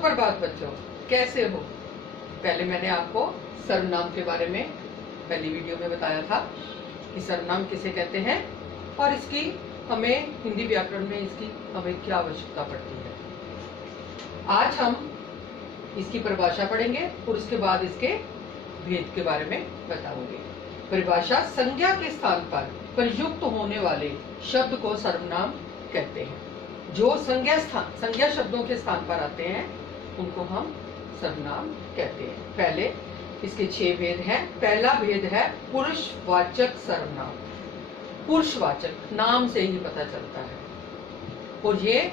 सुप्रभात बच्चों, कैसे हो। पहले मैंने आपको सर्वनाम के बारे में पहली वीडियो में बताया था कि सर्वनाम किसे कहते हैं और इसकी हमें हिंदी व्याकरण में इसकी हमें क्या आवश्यकता पड़ती है। आज हम इसकी परिभाषा पढ़ेंगे और उसके बाद इसके भेद के बारे में बताऊंगे। परिभाषा: संज्ञा के स्थान पर प्रयुक्त होने वाले शब्द को सर्वनाम कहते हैं। जो संज्ञा शब्दों के स्थान पर आते हैं उनको हम सर्वनाम कहते हैं। पहले इसके 6 भेद हैं। पहला भेद है पुरुषवाचक सर्वनाम। पुरुषवाचक नाम से ही पता चलता है और ये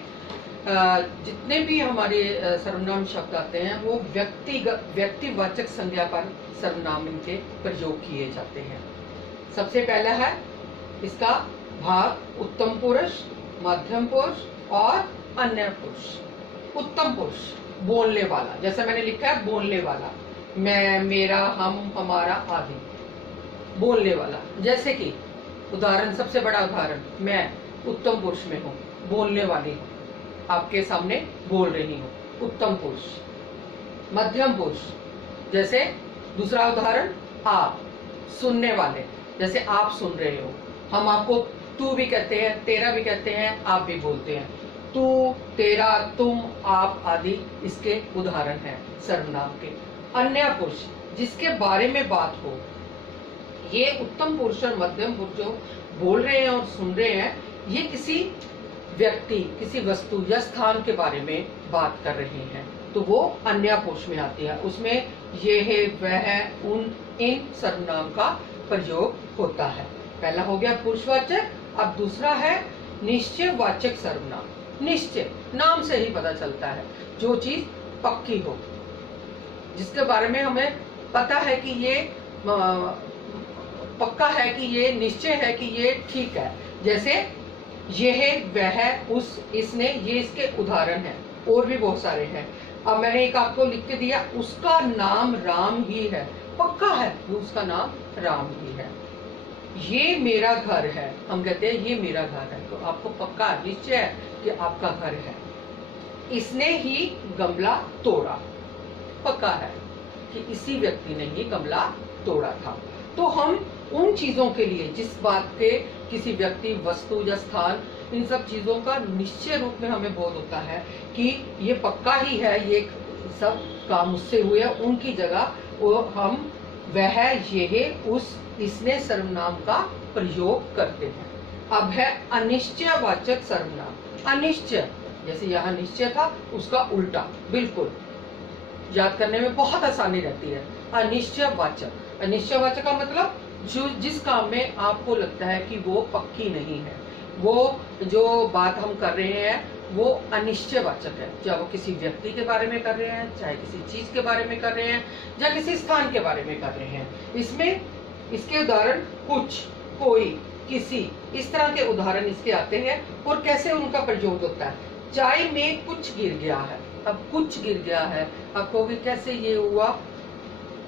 जितने भी हमारे सर्वनाम शब्द आते हैं वो व्यक्तिवाचक संज्ञा पर सर्वनाम इनके प्रयोग किए जाते हैं। सबसे पहला है इसका भाग उत्तम पुरुष, मध्यम पुरुष और अन्य पुरुष। उत्तम पुरुष बोलने वाला, जैसे मैंने लिखा है बोलने वाला, मैं, मेरा, हम, हमारा आदि। बोलने वाला, जैसे कि उदाहरण, सबसे बड़ा उदाहरण, मैं उत्तम पुरुष में हूँ, बोलने वाली हूँ, आपके सामने बोल रही हूँ, उत्तम पुरुष। मध्यम पुरुष, जैसे दूसरा उदाहरण, आप, सुनने वाले, जैसे आप सुन रहे हो। हम आपको तू भी कहते हैं, तेरा भी कहते हैं, आप भी बोलते हैं। तू, तेरा, तुम, आप आदि इसके उदाहरण हैं सर्वनाम के। अन्य पुरुष, जिसके बारे में बात हो, ये उत्तम पुरुष और मध्यम पुरुष जो बोल रहे हैं और सुन रहे हैं, ये किसी व्यक्ति, किसी वस्तु या स्थान के बारे में बात कर रहे हैं, तो वो अन्य पुरुष में आती है। उसमें ये है, वह है, उन, इन सर्वनाम का प्रयोग होता है। पहला हो गया पुरुषवाचक। अब दूसरा है निश्चयवाचक सर्वनाम। निश्चय, नाम से ही पता चलता है, जो चीज पक्की हो, जिसके बारे में हमें पता है कि ये पक्का है, कि ये निश्चय है, कि ये ठीक है। जैसे यह, वह, उस, इसने, ये इसके उदाहरण हैं। और भी बहुत सारे हैं। अब मैंने एक आपको लिख के दिया, उसका नाम राम ही है, पक्का है वो, उसका नाम राम ही है। ये मेरा घर है, हम कहते हैं ये मेरा घर है, तो आपको पक्का निश्चय है कि आपका घर है। इसने ही गमला तोड़ा, पक्का है कि इसी व्यक्ति ने ही गमला तोड़ा था। तो हम उन चीजों के लिए, जिस बात के किसी व्यक्ति, वस्तु या स्थान, इन सब चीजों का निश्चय रूप में हमें बोध होता है कि ये पक्का ही है, ये सब काम उससे हुए, उनकी जगह वो हम वह, यह, उस, इसने सर्वनाम का प्रयोग करते हैं। अब है अनिश्चयवाचक सर्वनाम। अनिश्चय, जैसे यहाँ निश्चय था, उसका उल्टा, बिल्कुल याद करने में बहुत आसानी रहती है। अनिश्चयवाचक, अनिश्चयवाचक का मतलब जिस काम में आपको लगता है कि वो पक्की नहीं है, वो जो बात हम कर रहे हैं वो अनिश्चयवाचक है। चाहे वो किसी व्यक्ति के बारे में कर रहे हैं, चाहे किसी चीज के बारे में कर रहे हैं, या किसी स्थान के बारे में कर रहे हैं। इसमें इसके उदाहरण कुछ, कोई, किसी, इस तरह के उदाहरण इसके आते हैं। और कैसे उनका प्रयोग होता है। चाय में कुछ गिर गया है। अब कुछ गिर गया है, आप कहोगे कैसे ये हुआ।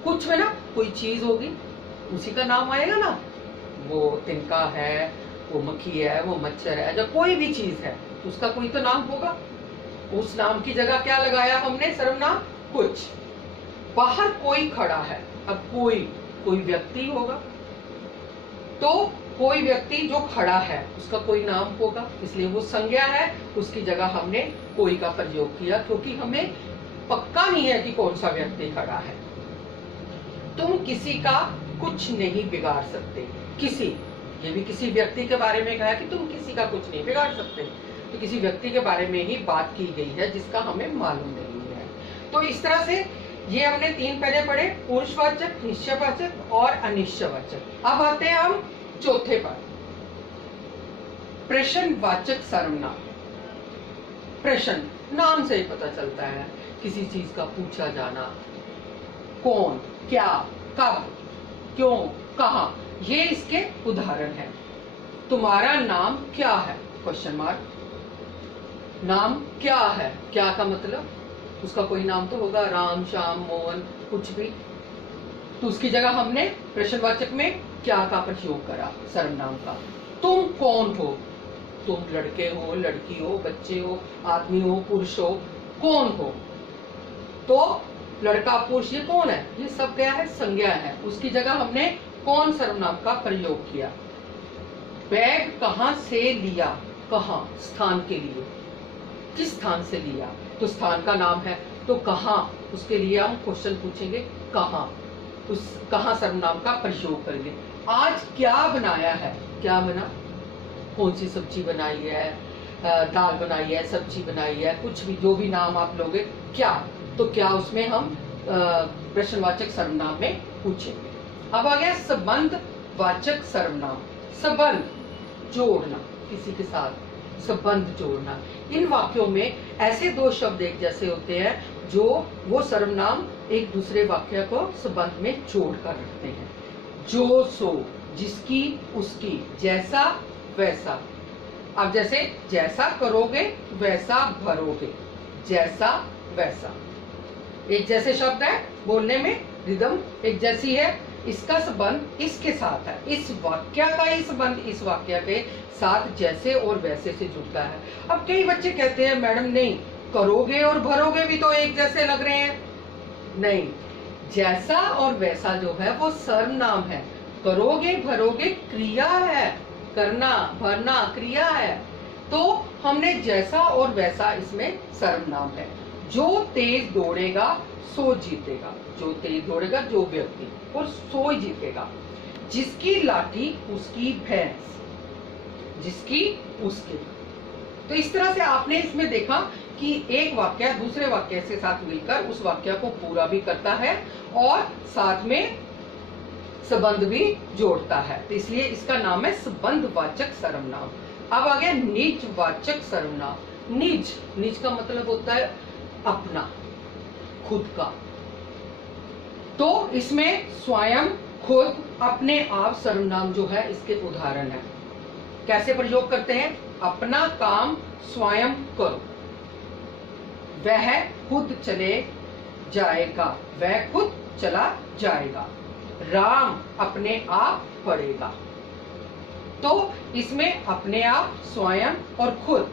कुछ में ना कोई चीज होगी, उसी का नाम आएगा ना। वो तिनका है, वो मक्खी है, वो मच्छर है, जब कोई भी चीज है उसका कोई तो नाम होगा। उस नाम की जगह क्या लगाया हमने, सर्वनाम कुछ। बाहर कोई खड़ा है, अब कोई व्यक्ति होगा, तो कोई व्यक्ति जो खड़ा है उसका कोई नाम होगा, इसलिए वो संज्ञा है, उसकी जगह हमने कोई का प्रयोग किया, क्योंकि हमें पक्का नहीं है कि कौन सा व्यक्ति खड़ा है। तुम किसी का कुछ नहीं बिगाड़ सकते। किसी, ये भी किसी व्यक्ति के बारे में कहा कि तुम किसी का कुछ नहीं बिगाड़ सकते, तो किसी व्यक्ति के बारे में ही बात की गई है जिसका हमें मालूम नहीं है। तो इस तरह से ये हमने 3 पहले पढ़े, पुरुषवाचक, निश्चयवाचक और अनिश्चयवाचक। अब आते हैं हम चौथे पर, प्रश्नवाचक सर्वनाम। प्रश्न, नाम से ही पता चलता है, किसी चीज का पूछा जाना, कौन, क्या, कब, क्यों, कहाँ, ये इसके उदाहरण हैं। तुम्हारा नाम क्या है, क्वेश्चन मार्क। नाम क्या है, क्या का मतलब उसका कोई नाम तो होगा, राम, श्याम, मोहन, कुछ भी। तो उसकी जगह हमने प्रश्नवाचक में क्या का प्रयोग करा, सर्वनाम का। तुम कौन हो, तुम लड़के हो, लड़की हो, बच्चे हो, आदमी हो, पुरुष हो, कौन हो। तो लड़का पुरुष ये कौन है, ये सब क्या है, संज्ञा है। उसकी जगह हमने कौन सर्वनाम का प्रयोग किया। बैग कहाँ से लिया, कहाँ, स्थान के लिए, किस स्थान से लिया, तो स्थान का नाम है, तो कहाँ, उसके लिए हम क्वेश्चन पूछेंगे कहाँ, उस कहाँ सर्वनाम का प्रयोग करेंगे। आज क्या बनाया है, क्या बना, कौन सी सब्जी बनाई है, दाल बनाई है, सब्जी बनाई है, कुछ भी जो भी नाम आप लोगे, क्या, तो क्या उसमें हम प्रश्नवाचक सर्वनाम में पूछेंगे। अब आ गया संबंध वाचक सर्वनाम। संबंध, जोड़ना, किसी के साथ संबंध जोड़ना। इन वाक्यों में ऐसे दो शब्द एक जैसे होते हैं जो वो सर्वनाम एक दूसरे वाक्य को संबंध में जोड़ कर रखते हैं। जो सो, जिसकी उसकी, जैसा वैसा। अब जैसे जैसा करोगे वैसा भरोगे, जैसा वैसा, एक जैसे शब्द है, बोलने में रिदम एक जैसी है, इसका संबंध इसके साथ है, इस वाक्य का ही संबंध इस वाक्य के साथ जैसे और वैसे से जुड़ता है। अब कई बच्चे कहते हैं मैडम नहीं, करोगे और भरोगे भी तो एक जैसे लग रहे हैं। नहीं, जैसा और वैसा जो है वो सर्वनाम है, करोगे भरोगे क्रिया है, करना भरना क्रिया है, तो हमने जैसा और वैसा इसमें सर्वनाम है। जो तेज दौड़ेगा सो जीतेगा, जो तेज दौड़ेगा जो व्यक्ति, और सो ही जीतेगा। जिसकी लाठी उसकी भैंस, जिसकी उसकी। तो इस तरह से आपने इसमें देखा कि एक वाक्य दूसरे वाक्य से साथ मिलकर उस वाक्य को पूरा भी करता है और साथ में संबंध भी जोड़ता है, तो इसलिए इसका नाम है संबंधवाचक सर्वनाम। अब आ गया निजवाचक सर्वनाम। निज, निज का मतलब होता है अपना, खुद का। तो इसमें स्वयं, खुद, अपने आप सर्वनाम जो है इसके उदाहरण है। कैसे प्रयोग करते हैं, अपना काम स्वयं करो, वह खुद चले जाएगा, वह खुद चला जाएगा, राम अपने आप पढ़ेगा। तो इसमें अपने आप, स्वयं और खुद,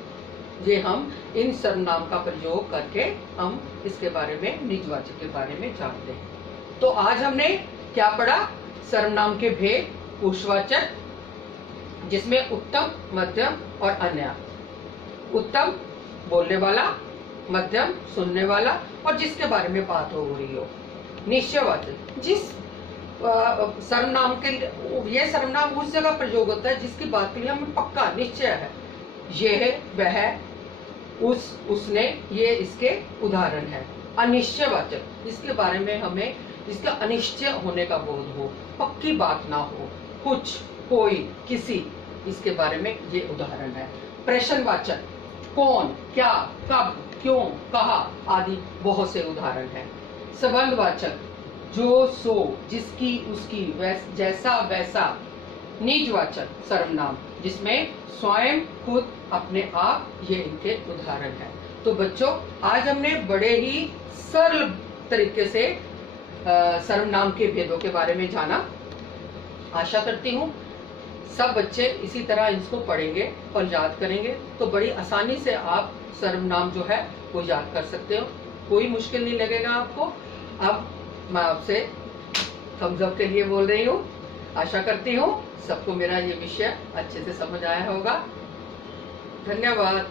ये हम इन सर्वनाम का प्रयोग करके हम इसके बारे में, निजवाचक के बारे में जानते हैं। तो आज हमने क्या पढ़ा, सर्वनाम के भेद, पुरुषवाचक, जिसमें उत्तम, मध्यम और अन्य। उत्तम बोलने वाला, मध्यम सुनने वाला और जिसके बारे में बात हो रही हो। निश्चयवाचक, जिस सर्वनाम के, ये सर्वनाम उस जगह प्रयोग होता है जिसकी बात के लिए हमें पक्का निश्चय है, यह वह उस उसने, ये इसके उदाहरण है। अनिश्चयवाचक, जिसके बारे में हमें, जिसका अनिश्चय होने का बोध हो, पक्की बात ना हो, कुछ, कोई, किसी, इसके बारे में ये उदाहरण है। प्रश्नवाचक, कौन, क्या, कब, क्यों, कहा आदि बहुत से उदाहरण हैं। संबंधवाचक, जो सो, जिसकी उसकी, जैसा वैसा। निजवाचक सर्वनाम, जिसमें स्वयं, खुद, अपने आप, ये इनके उदाहरण हैं। तो बच्चों, आज हमने बड़े ही सरल तरीके से सर्वनाम के भेदों के बारे में जाना। आशा करती हूँ सब बच्चे इसी तरह इसको पढ़ेंगे और याद करेंगे तो बड़ी आसानी से आप सर्वनाम जो है वो याद कर सकते हो, कोई मुश्किल नहीं लगेगा आपको। अब मैं आपसे थम्स अप के लिए बोल रही हूँ। आशा करती हूँ सबको मेरा ये विषय अच्छे से समझ आया होगा। धन्यवाद।